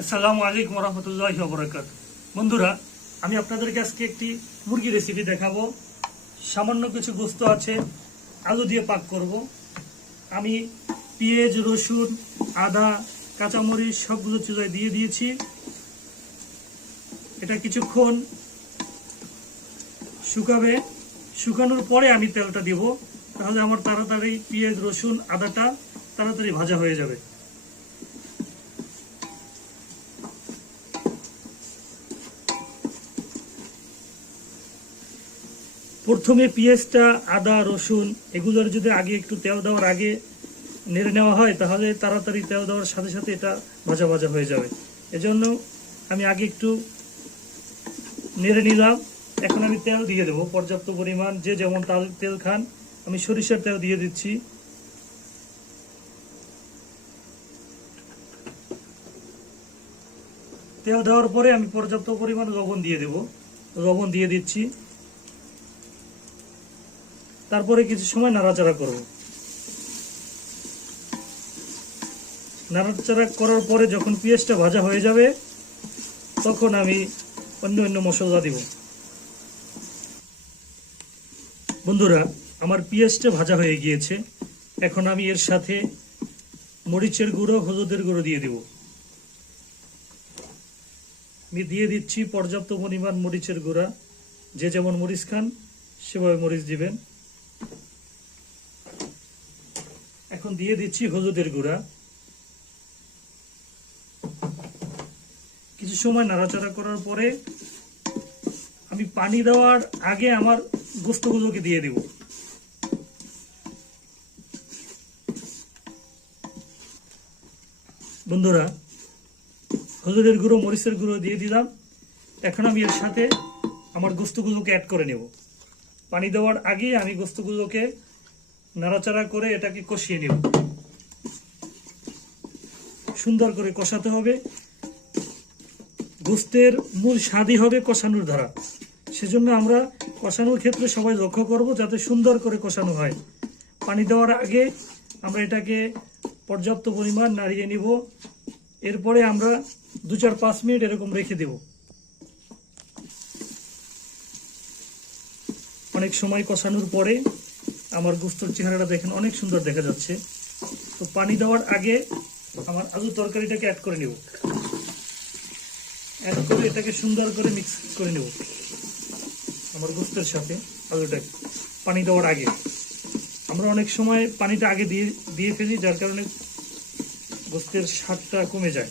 আসসালামু আলাইকুম রহমতুল্লাহি ওয়া বারাকাতুহু। বন্ধুরা, আমি আপনাদেরকে আজকে একটি মুরগি রেসিপি দেখাবো। সামান্য কিছু গোস্ত আছে, আলু দিয়ে পাক করব। আমি পেঁয়াজ, রসুন, আদা, কাঁচামরিচ সবগুলো চুলায় দিয়ে দিয়েছি। এটা কিছুক্ষণ শুকাবে। শুকানোর পরে আমি তেলটা দিব, তাহলে আমার তাড়াতাড়ি পেঁয়াজ, রসুন, আদাটা তাড়াতাড়ি ভাজা হয়ে যাবে। প্রথমে পেঁয়াজটা, আদা, রসুন এগুলোর যদি আগে একটু তেল দেওয়ার আগে নেড়ে নেওয়া হয়, তাহলে তাড়াতাড়ি তেল দেওয়ার সাথে সাথে এটা ভাজা ভাজা হয়ে যাবে। এজন্য আমি আগে একটু নেড়ে নিলাম। এখন আমি তেল দিয়ে দেবো পর্যাপ্ত পরিমাণ, যে যেমন তেল খান। আমি সরিষার তেল দিয়ে দিচ্ছি। তেল দেওয়ার পরে আমি পর্যাপ্ত পরিমাণ লবণ দিয়ে দেব। লবণ দিয়ে দিচ্ছি। তারপরে কিছু সময় নাড়াচাড়া করব। নাড়াচাড়া করার পরে যখন পেঁয়াজটা ভাজা হয়ে যাবে, তখন আমি অন্য মশলা দিব। বন্ধুরা, আমার পেঁয়াজটা ভাজা হয়ে গিয়েছে। এখন আমি এর সাথে মরিচের গুঁড়ো, হলুদের গুঁড়ো দিয়ে দিব। আমি দিয়ে দিচ্ছি পর্যাপ্ত পরিমাণ মরিচের গুঁড়া। যে যেমন মরিচ খান সেভাবে মরিচ দিবেন। এখন দিয়ে দিচ্ছি হলুদের গুঁড়া। কিছু সময় নাড়াচাড়া করার পরে আমি পানি দেওয়ার আগে আমার গোস্তগুলোকে দিয়ে দিব। বন্ধুরা, হলুদের গুঁড়ো, মরিচের গুঁড়ো দিয়ে দিলাম। এখন আমি এর সাথে আমার গোস্তগুলোকে অ্যাড করে নেব। পানি দেওয়ার আগে আমি গোস্তগুলোকে নাড়াচাড়া করে এটাকে কষিয়ে নেব। সুন্দর করে কষাতে হবে। গোস্তের মূল স্বাদই হবে কষানোর ধারা। সেজন্য আমরা কষানোর ক্ষেত্রে সবাই লক্ষ্য করব যাতে সুন্দর করে কষানো হয়। পানি দেওয়ার আগে আমরা এটাকে পর্যাপ্ত পরিমাণ নাড়িয়ে নিব। এরপরে আমরা 2-4-5 মিনিট এরকম রেখে দেব। অনেক সময় কষানোর পরে আমার গোস্তর চেহারাটা দেখেন অনেক সুন্দর দেখা যাচ্ছে। তো পানি দেওয়ার আগে আমার আলু তরকারিটাকে অ্যাড করে নেব। অ্যাড করে এটাকে সুন্দর করে মিক্স করে নেব আমার গোস্তের সাথে আলুটাকে। পানি দেওয়ার আগে আমরা অনেক সময় পানিটা আগে দিয়ে ফেলি, যার কারণে গোস্তের স্বাদটা কমে যায়।